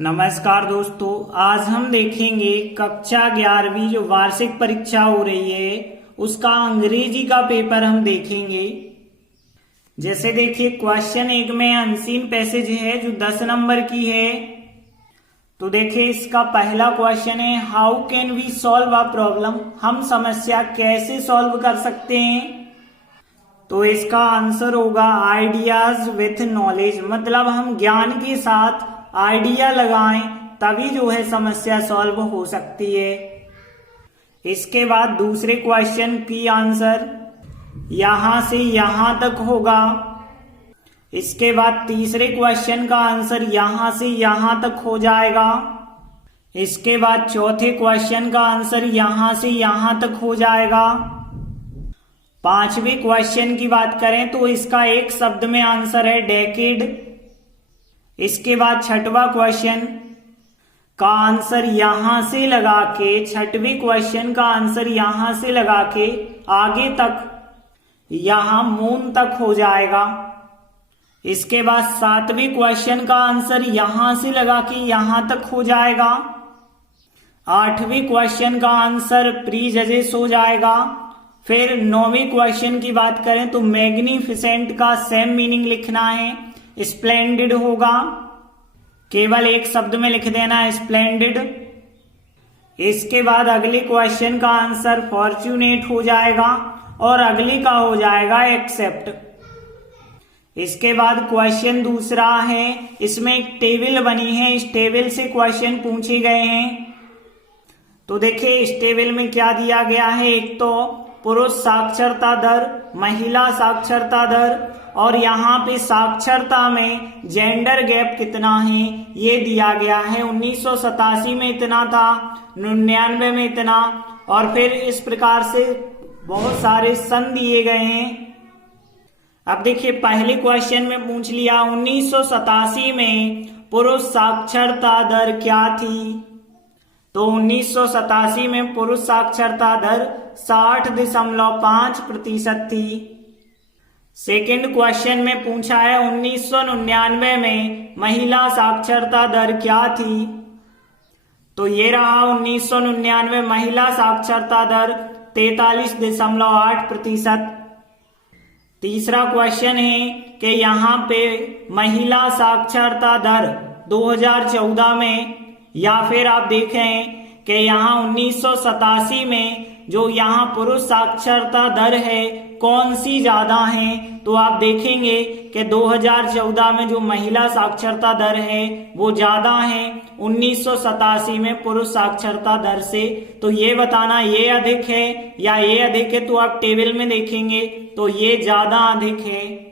नमस्कार दोस्तों, आज हम देखेंगे कक्षा 11वीं जो वार्षिक परीक्षा हो रही है उसका अंग्रेजी का पेपर हम देखेंगे। जैसे देखिए क्वेश्चन 1 में अनसीन पैसेज है जो 10 नंबर की है। तो देखिए इसका पहला क्वेश्चन है, how can we solve a problem, हम समस्या कैसे सॉल्व कर सकते हैं। तो इसका आंसर होगा आइडियाज विथ नॉलेज, मतलब हम ज्ञान के साथ आइडिया लगाएं तभी जो है समस्या सॉल्व हो सकती है। इसके बाद दूसरे क्वेश्चन की आंसर यहां से यहां तक होगा। इसके बाद तीसरे क्वेश्चन का आंसर यहां से यहां तक हो जाएगा। इसके बाद चौथे क्वेश्चन का आंसर यहां से यहां तक हो जाएगा। पांचवें क्वेश्चन की बात करें तो इसका एक शब्द में आंसर है डेकेड। इसके बाद छठवां क्वेश्चन का आंसर यहां से लगा के, छठवें क्वेश्चन का आंसर यहां से लगा के आगे तक यहां मून तक हो जाएगा। इसके बाद सातवें क्वेश्चन का आंसर यहां से लगा के यहां तक हो जाएगा। आठवें क्वेश्चन का आंसर प्रीजजेस हो जाएगा। फिर नौवें क्वेश्चन की बात करें तो मैग्निफिसेंट का सेम मीनिंग लिखना है, स्प्लेंडेड होगा, केवल एक शब्द में लिख देना है स्प्लेंडेड। इसके बाद अगले क्वेश्चन का आंसर फॉर्चुनेट हो जाएगा और अगले का हो जाएगा एक्सेप्ट। इसके बाद क्वेश्चन दूसरा है, इसमें एक टेबल बनी है, इस टेबल से क्वेश्चन पूछे गए हैं। तो देखिए इस टेबल में क्या दिया गया है, एक तो पुरुष साक्षरता दर, महिला साक्षरता दर और यहाँ पे साक्षरता में जेंडर गैप कितना है ये दिया गया है। 1987 में इतना था, 99 में इतना, और फिर इस प्रकार से बहुत सारे सन दिए गए हैं। अब देखिए पहले क्वेश्चन में पूछ लिया 1987 में पुरुष साक्षरता दर क्या थी। तो 1987 में पुरुष साक्षरता दर 60.5% थी। सेकेंड क्वेश्चन में पूछा है 1999 में महिला साक्षरता दर क्या थी। तो ये रहा 1999 महिला साक्षरता दर 43.8%। तीसरा क्वेश्चन है कि यहाँ पे महिला साक्षरता दर 2014 में, या फिर आप देखें कि यहाँ 1987 में जो यहाँ पुरुष साक्षरता दर है कौन सी ज्यादा है। तो आप देखेंगे कि 2014 में जो महिला साक्षरता दर है वो ज्यादा है 1987 में पुरुष साक्षरता दर से। तो ये बताना ये अधिक है या ये अधिक है, तो आप टेबल में देखेंगे तो ये ज्यादा अधिक है।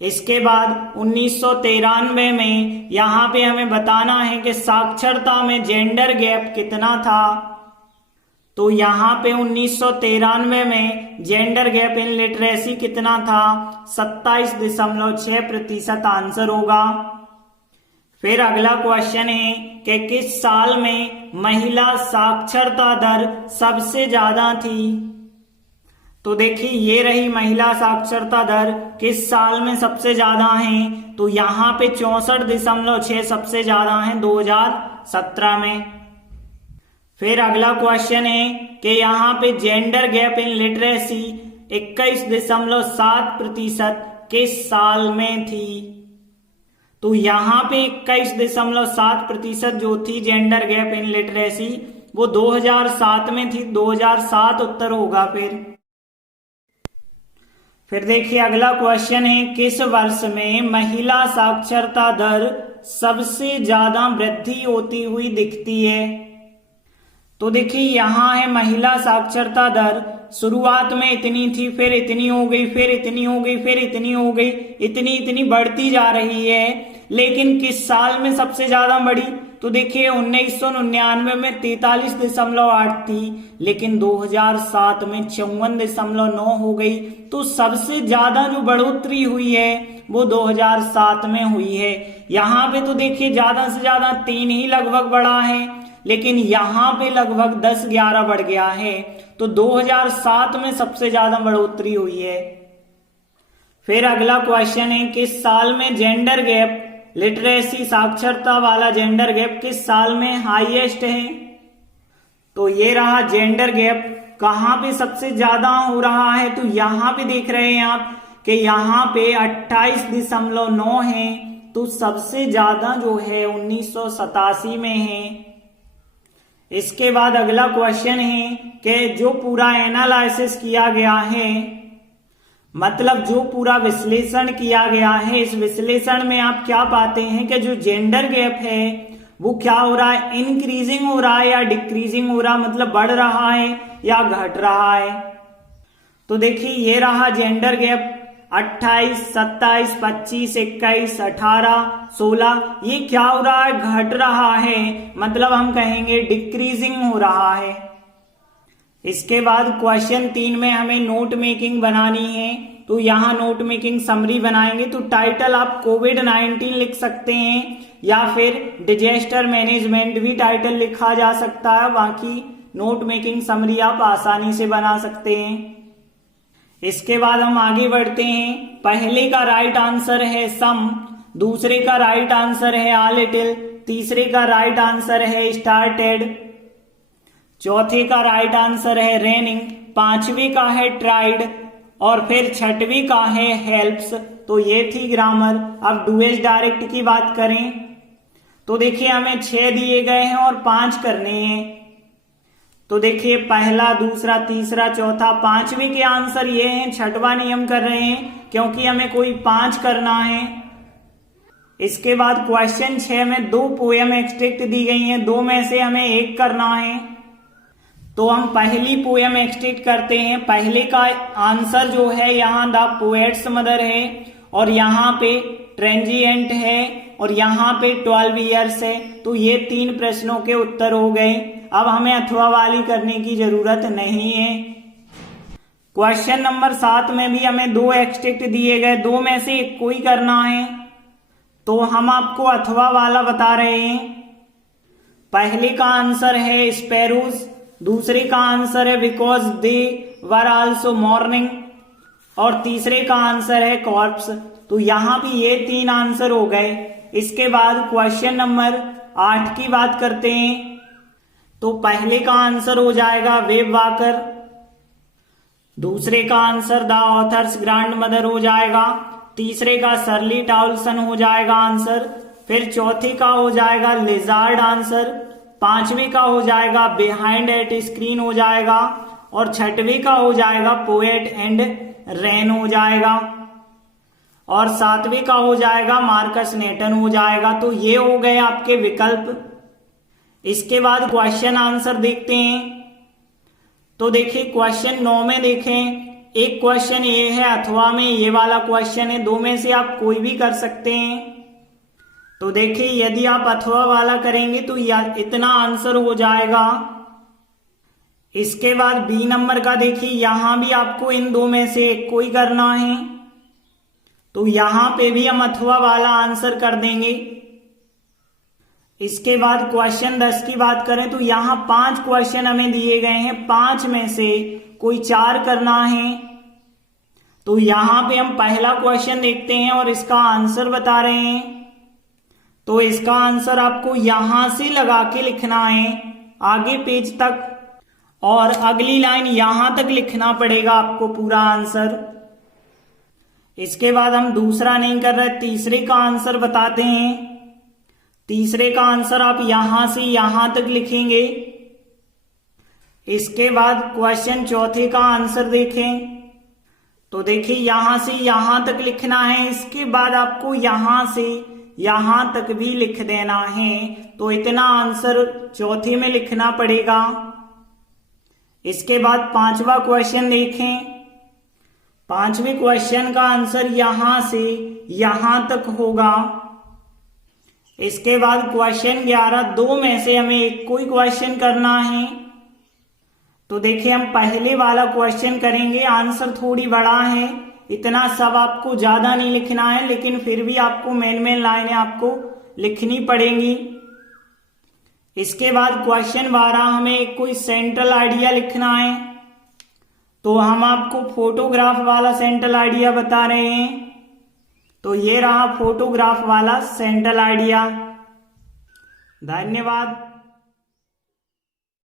इसके बाद 1993 में यहाँ पे हमें बताना है कि साक्षरता में जेंडर गैप कितना था। तो यहाँ पे 1993 में जेंडर गैप इन लिटरेसी कितना था, 27.6% आंसर होगा। फिर अगला क्वेश्चन है कि किस साल में महिला साक्षरता दर सबसे ज्यादा थी। तो देखिए ये रही महिला साक्षरता दर किस साल में सबसे ज्यादा है। तो यहाँ पे 64.6 सबसे ज्यादा है 2017 में। फिर अगला क्वेश्चन है कि यहाँ पे जेंडर गैप इन लिटरेसी 21.7% किस साल में थी। तो यहाँ पे 21.7% जो थी जेंडर गैप इन लिटरेसी वो 2007 में थी, 2007 उत्तर होगा। फिर देखिए अगला क्वेश्चन है, किस वर्ष में महिला साक्षरता दर सबसे ज्यादा वृद्धि होती हुई दिखती है। तो देखिए यहाँ है महिला साक्षरता दर शुरुआत में इतनी थी, फिर इतनी हो गई, फिर इतनी हो गई, फिर इतनी हो गई, इतनी बढ़ती जा रही है। लेकिन किस साल में सबसे ज्यादा बढ़ी। तो देखिए 1999 में 43.8 थी, लेकिन 2007 में 54.9 हो गई। तो सबसे ज्यादा जो बढ़ोतरी हुई है वो 2007 में हुई है। यहाँ पे तो देखिए ज्यादा से ज्यादा 3 ही लगभग बढ़ा है, लेकिन यहाँ पे लगभग 10-11 बढ़ गया है। तो 2007 में सबसे ज्यादा बढ़ोतरी हुई है। फिर अगला क्वेश्चन है, किस साल में जेंडर गैप लिटरेसी साक्षरता वाला जेंडर गैप किस साल में हाईएस्ट है? तो ये रहा जेंडर गैप कहां पे सबसे ज्यादा हो रहा है। तो यहां पे देख रहे हैं आप कि यहां पे 28.9 है। तो सबसे ज्यादा जो है 1987 में है। इसके बाद अगला क्वेश्चन है कि जो पूरा एनालिसिस किया गया है, मतलब जो पूरा विश्लेषण किया गया है, इस विश्लेषण में आप क्या पाते हैं कि जो जेंडर गैप है वो क्या हो रहा है, इंक्रीजिंग हो रहा है या डिक्रीजिंग हो रहा, मतलब बढ़ रहा है या घट रहा है। तो देखिए ये रहा जेंडर गैप 28, 27, 25, 21, 18, 16, ये क्या हो रहा है, घट रहा है, मतलब हम कहेंगे डिक्रीजिंग हो रहा है। इसके बाद क्वेश्चन 3 में हमें नोट मेकिंग बनानी है। तो यहां नोट मेकिंग समरी बनाएंगे। तो टाइटल आप कोविड-19 लिख सकते हैं या फिर डिजास्टर मैनेजमेंट भी टाइटल लिखा जा सकता है। बाकी नोट मेकिंग समरी आप आसानी से बना सकते हैं। इसके बाद हम आगे बढ़ते हैं। पहले का राइट आंसर है सम, दूसरे का राइट आंसर है आ लिटिल, तीसरे का राइट आंसर है स्टार्टेड, चौथे का राइट आंसर है रेनिंग, पांचवे का है ट्राइड और फिर छठवीं का है हेल्प्स। तो ये थी ग्रामर। अब डू एज डायरेक्ट की बात करें तो देखिए हमें 6 दिए गए हैं और 5 करने हैं। तो देखिए पहला, दूसरा, तीसरा, चौथा, पांचवे के आंसर ये हैं। छठवां नियम कर रहे हैं क्योंकि हमें कोई 5 करना है। इसके बाद क्वेश्चन 6 में 2 पोएम एक्सट्रैक्ट दी गई हैं, 2 में से हमें 1 करना है। तो हम पहली पोएम एक्सट्रैक्ट करते हैं। पहले का आंसर जो है यहाँ द पोएट्स मदर है और यहाँ पे ट्रेंजिएंट है और यहाँ पे 12 इयर्स है। तो ये 3 प्रश्नों के उत्तर हो गए। अब हमें अथवा वाली करने की जरूरत नहीं है। क्वेश्चन नंबर 7 में भी हमें 2 एक्सट्रैक्ट दिए गए, 2 में से 1 कोई करना है। तो हम आपको अथवा वाला बता रहे हैं। पहले का आंसर है स्पैरोज, दूसरे का आंसर है because they were also morning और तीसरे का आंसर है कॉर्प्स। तो यहां भी ये 3 आंसर हो गए। इसके बाद क्वेश्चन नंबर 8 की बात करते हैं। तो पहले का आंसर हो जाएगा वेब वाकर, दूसरे का answer the author's grand mother हो जाएगा, तीसरे का सर्ली टाउलसन हो जाएगा आंसर, फिर चौथे का हो जाएगा लिजार्ड आंसर, पांचवे का हो जाएगा बिहाइंड एट स्क्रीन हो जाएगा और छठवे का हो जाएगा पोएट एंड रेन हो जाएगा और सातवें का हो जाएगा मार्कस नेटन हो जाएगा। तो ये हो गए आपके विकल्प। इसके बाद क्वेश्चन आंसर देखते हैं। तो देखिए क्वेश्चन 9 में देखें, एक क्वेश्चन ये है अथवा में, ये वाला क्वेश्चन है, 2 में से आप कोई भी कर सकते हैं। तो देखिए यदि आप अथवा वाला करेंगे तो इतना आंसर हो जाएगा। इसके बाद बी नंबर का देखिए, यहां भी आपको इन 2 में से एक कोई करना है। तो यहां पे भी हम अथवा वाला आंसर कर देंगे। इसके बाद क्वेश्चन 10 की बात करें तो यहां 5 क्वेश्चन हमें दिए गए हैं, 5 में से कोई 4 करना है। तो यहां पे हम पहला क्वेश्चन देखते हैं और इसका आंसर बता रहे हैं। तो इसका आंसर आपको यहां से लगा के लिखना है आगे पेज तक और अगली लाइन यहां तक लिखना पड़ेगा आपको पूरा आंसर। इसके बाद हम दूसरा नहीं कर रहे, तीसरे का आंसर बताते हैं। तीसरे का आंसर आप यहां से यहां तक लिखेंगे। इसके बाद क्वेश्चन चौथे का आंसर देखें। तो देखिए यहां से यहां तक लिखना है। इसके बाद आपको यहां से यहां तक भी लिख देना है। तो इतना आंसर चौथे में लिखना पड़ेगा। इसके बाद 5वां क्वेश्चन देखें। 5वें क्वेश्चन का आंसर यहां से यहां तक होगा। इसके बाद क्वेश्चन 11, 2 में से हमें एक कोई क्वेश्चन करना है। तो देखिए हम पहले वाला क्वेश्चन करेंगे। आंसर थोड़ी बड़ा है, इतना सब आपको ज्यादा नहीं लिखना है, लेकिन फिर भी आपको मेन लाइनें आपको लिखनी पड़ेंगी। इसके बाद क्वेश्चन 12, हमें एक कोई सेंट्रल आइडिया लिखना है। तो हम आपको फोटोग्राफ वाला सेंट्रल आइडिया बता रहे हैं। तो ये रहा फोटोग्राफ वाला सेंट्रल आइडिया। धन्यवाद।